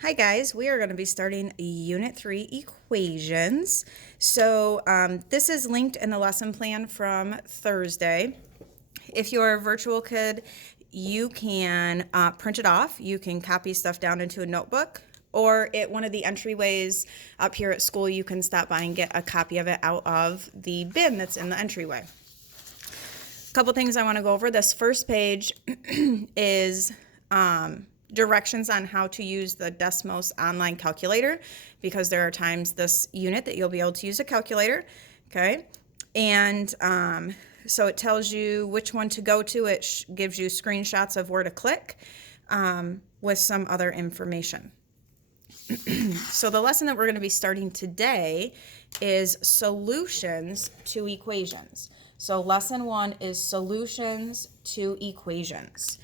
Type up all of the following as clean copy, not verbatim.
Hi guys, we are going to be starting Unit 3 equations. So this is linked in the lesson plan from Thursday. If you're a virtual kid, you can print it off. You can copy stuff down into a notebook, or at one of the entryways up here at school, you can stop by and get a copy of it out of the bin that's in the entryway. A couple things I want to go over. This first page is directions on how to use the Desmos online calculator, because there are times this unit that you'll be able to use a calculator, okay? And so it tells you which one to go to. It gives you screenshots of where to click with some other information. So the lesson that we're going to be starting today is solutions to equations. So lesson 1 is solutions to equations.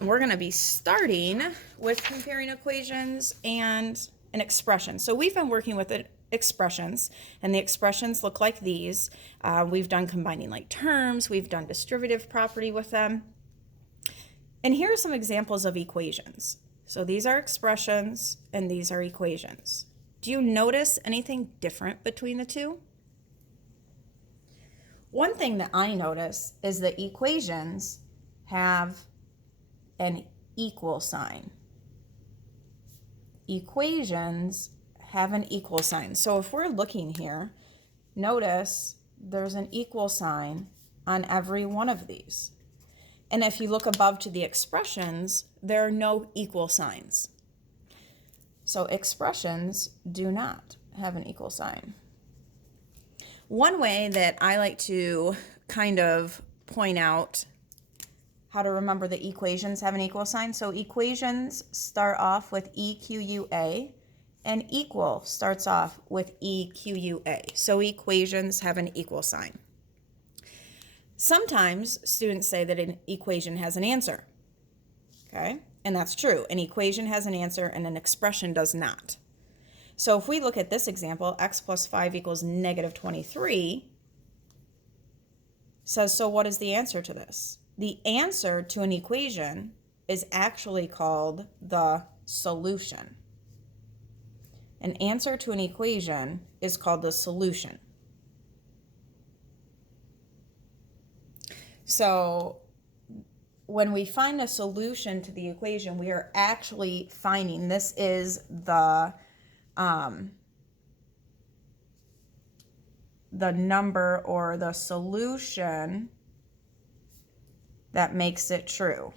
We're going to be starting with comparing equations and an expression. So we've been working with expressions, and the expressions look like these. We've done combining like terms. We've done distributive property with them. And here are some examples of equations. So these are expressions, and these are equations. Do you notice anything different between the two? One thing that I notice is that equations have an equal sign. Equations have an equal sign. So if we're looking here, notice there's an equal sign on every one of these. And if you look above to the expressions, there are no equal signs. So expressions do not have an equal sign. One way that I like to kind of point out how to remember the equations have an equal sign. So equations start off with EQUA, and equal starts off with EQUA. So equations have an equal sign. Sometimes students say that an equation has an answer, okay? And that's true. An equation has an answer and an expression does not. So if we look at this example, x plus 5 equals negative 23, says, so what is the answer to this? The answer to an equation is actually called the solution. An answer to an equation is called the solution. So when we find a solution to the equation, we are actually finding this is the number or the solution that makes it true.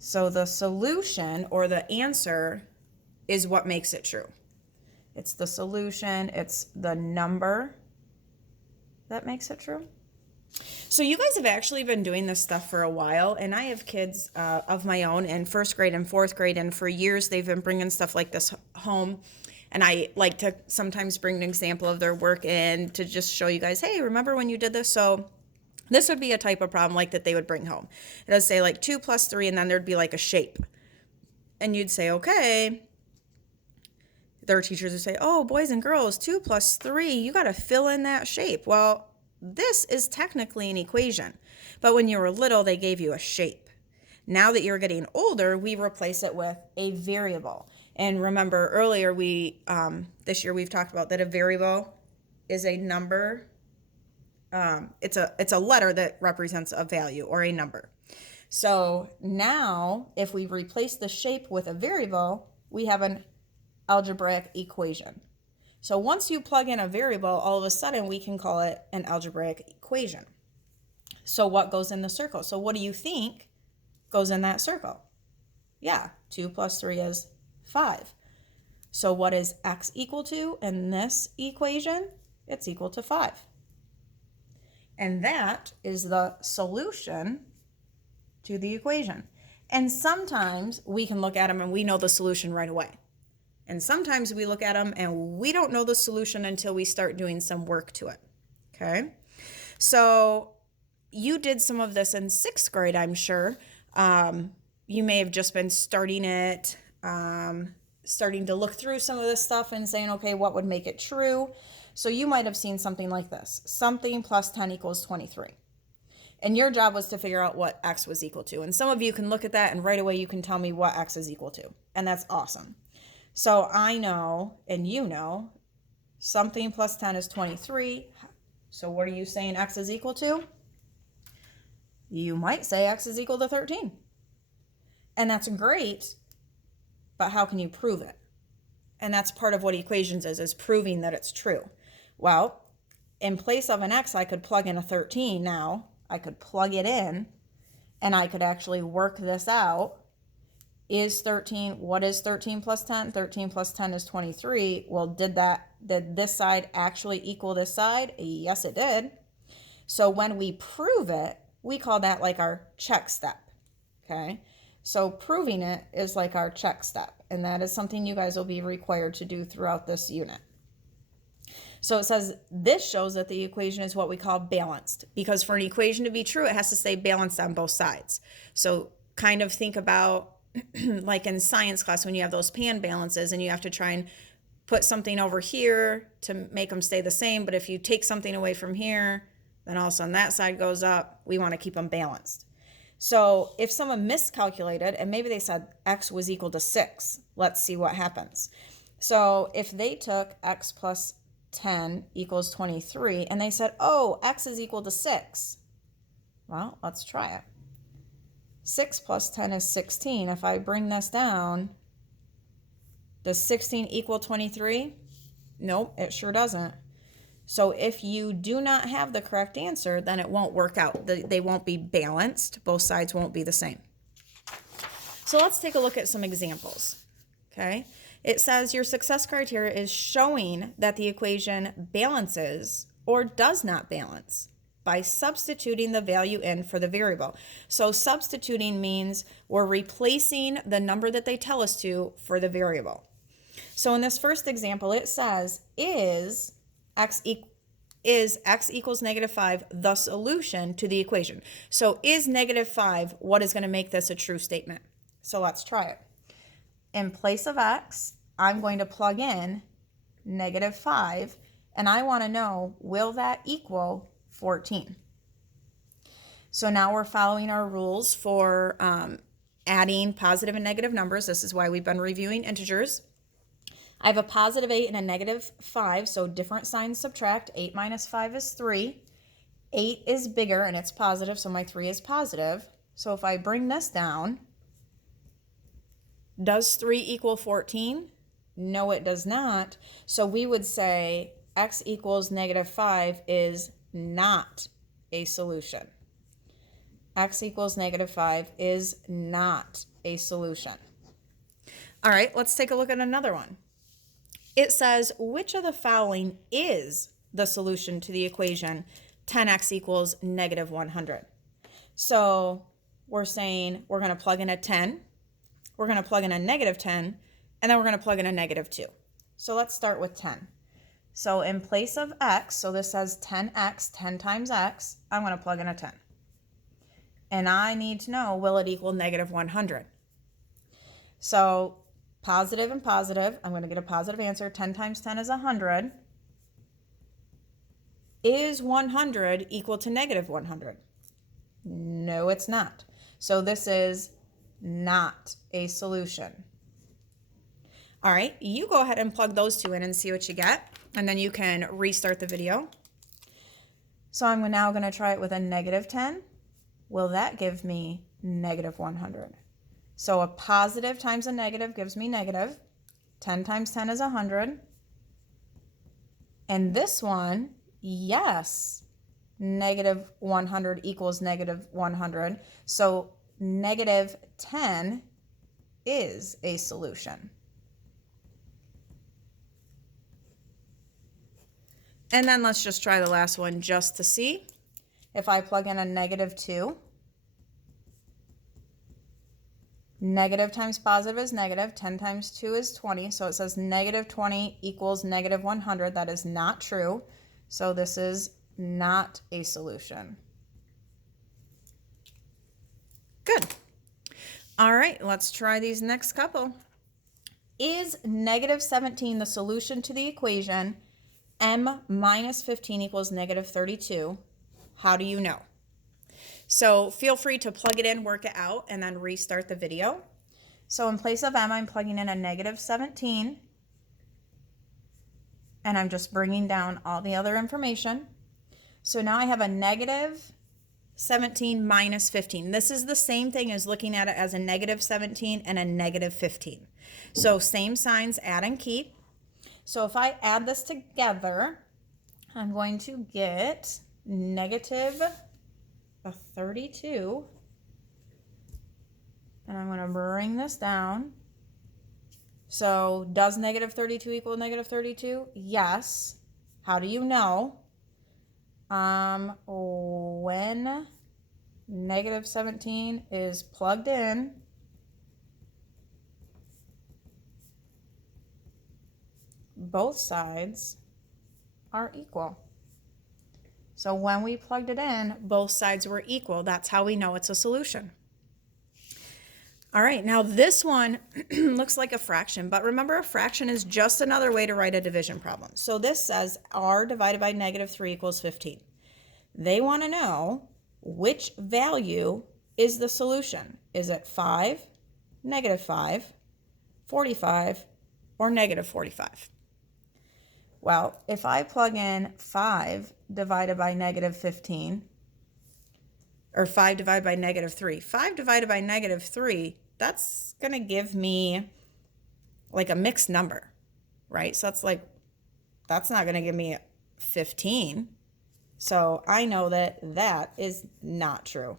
So the solution or the answer is what makes it true. It's the solution, it's the number that makes it true. So you guys have actually been doing this stuff for a while, and I have kids of my own in first grade and fourth grade, and for years they've been bringing stuff like this home. And I like to sometimes bring an example of their work in to just show you guys, hey, remember when you did this? So this would be a type of problem like that they would bring home. It would say like 2 plus 3, and then there'd be like a shape. And you'd say, okay. Their teachers would say, oh, boys and girls, 2 plus 3, you got to fill in that shape. Well, this is technically an equation. But when you were little, they gave you a shape. Now that you're getting older, we replace it with a variable. And remember earlier, this year we've talked about that a variable is a number. It's a letter that represents a value or a number. So now if we replace the shape with a variable, we have an algebraic equation. So once you plug in a variable, all of a sudden we can call it an algebraic equation. So what goes in the circle? So what do you think goes in that circle? Yeah, 2 plus 3 is 5. So what is x equal to in this equation? It's equal to 5. And that is the solution to the equation. And sometimes we can look at them and we know the solution right away. And sometimes we look at them and we don't know the solution until we start doing some work to it, okay? So you did some of this in 6th grade, I'm sure. You may have just been starting it, starting to look through some of this stuff and saying, okay, what would make it true? So you might have seen something like this. Something plus 10 equals 23. And your job was to figure out what x was equal to. And some of you can look at that and right away you can tell me what x is equal to. And that's awesome. So I know, and you know, something plus 10 is 23. So what are you saying x is equal to? You might say x is equal to 13. And that's great, but how can you prove it? And that's part of what equations is proving that it's true. Well, in place of an x, I could plug in a 13 now. I could plug it in, and I could actually work this out. What is 13 plus 10? 13 plus 10 is 23. Well, did this side actually equal this side? Yes, it did. So when we prove it, we call that like our check step, okay? So proving it is like our check step, and that is something you guys will be required to do throughout this unit. So it says this shows that the equation is what we call balanced, because for an equation to be true, it has to stay balanced on both sides. So kind of think about like in science class when you have those pan balances and you have to try and put something over here to make them stay the same. But if you take something away from here, then all of a sudden that side goes up. We want to keep them balanced. So if someone miscalculated and maybe they said x was equal to 6, let's see what happens. So if they took x plus 10 equals 23 and they said, oh, x is equal to 6. Well, let's try it. 6 plus 10 is 16. If I bring this down, does 16 equal 23? Nope, it sure doesn't. So if you do not have the correct answer, then it won't work out. They won't be balanced. Both sides won't be the same. So let's take a look at some examples. Okay. It says your success criteria is showing that the equation balances or does not balance by substituting the value in for the variable. So substituting means we're replacing the number that they tell us to for the variable. So in this first example, it says, is x equals -5 the solution to the equation? So is -5 what is going to make this a true statement? So let's try it. In place of x, I'm going to plug in -5, and I want to know, will that equal 14? So now we're following our rules for adding positive and negative numbers. This is why we've been reviewing integers. I have a positive 8 and a negative 5, so different signs subtract. 8 minus 5 is 3. 8 is bigger and it's positive, so my 3 is positive. So if I bring this down, does 3 equal 14? No, it does not. So we would say x equals -5 is not a solution. X equals -5 is not a solution. All right, let's take a look at another one. It says, which of the following is the solution to the equation 10x equals -100? So we're saying we're going to plug in a 10, we're going to plug in a -10, and then we're going to plug in a -2. So let's start with 10. So in place of x, so this says 10x, 10 times x, I'm going to plug in a 10. And I need to know, will it equal -100? So positive and positive, I'm going to get a positive answer. 10 times 10 is 100. Is 100 equal to -100? No, it's not. So this is not a solution. All right, you go ahead and plug those two in and see what you get, and then you can restart the video. So I'm now going to try it with a -10. Will that give me -100? So a positive times a negative gives me negative. 10 times 10 is 100. And this one, yes, -100 equals -100. So -10 is a solution. And then let's just try the last one just to see. If I plug in a -2, negative times positive is negative. 10 times 2 is 20. So it says -20 equals -100. That is not true. So this is not a solution. Good. All right, let's try these next couple. Is -17 the solution to the equation m minus 15 equals -32? How do you know? So feel free to plug it in, work it out, and then restart the video. So in place of m, I'm plugging in a negative 17. And I'm just bringing down all the other information. So now I have a negative 17 minus 15. This is the same thing as looking at it as a negative 17 and a negative 15. So same signs, add and keep. So if I add this together, I'm going to get negative 32. And I'm going to bring this down. So does negative 32 equal negative 32? Yes. How do you know? When negative 17 is plugged in, both sides are equal. So when we plugged it in, both sides were equal. That's how we know it's a solution. All right, now this one looks like a fraction, but remember, a fraction is just another way to write a division problem. So this says r divided by negative 3 equals 15. They want to know which value is the solution. Is it 5, negative 5, 45, or negative 45? Well, if I plug in 5 divided by negative 15, or 5 divided by negative 3, 5 divided by negative 3, that's going to give me like a mixed number, right? So that's not going to give me 15. So I know that that is not true.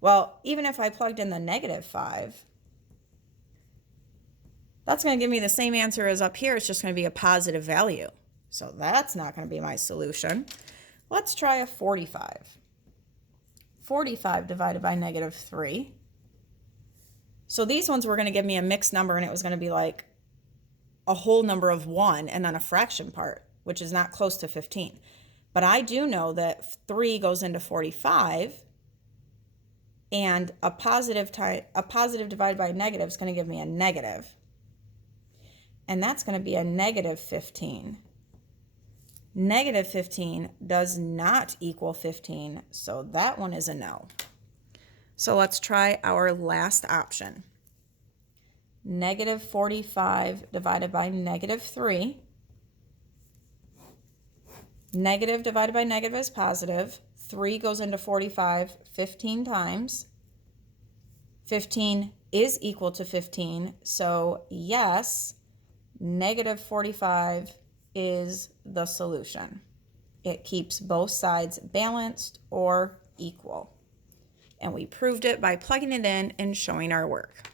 Well, even if I plugged in the negative 5, that's going to give me the same answer as up here. It's just going to be a positive value. So that's not going to be my solution. Let's try a 45. 45 divided by negative 3. So these ones were going to give me a mixed number, and it was going to be like a whole number of 1 and then a fraction part, which is not close to 15. But I do know that 3 goes into 45, and a positive divided by a negative is going to give me a negative. And that's going to be a negative 15. Negative 15 does not equal 15, so that one is a no. So let's try our last option. Negative 45 divided by negative 3. Negative divided by negative is positive. 3 goes into 45 15 times. 15 is equal to 15, so yes, negative 45 is the solution. It keeps both sides balanced or equal. And we proved it by plugging it in and showing our work.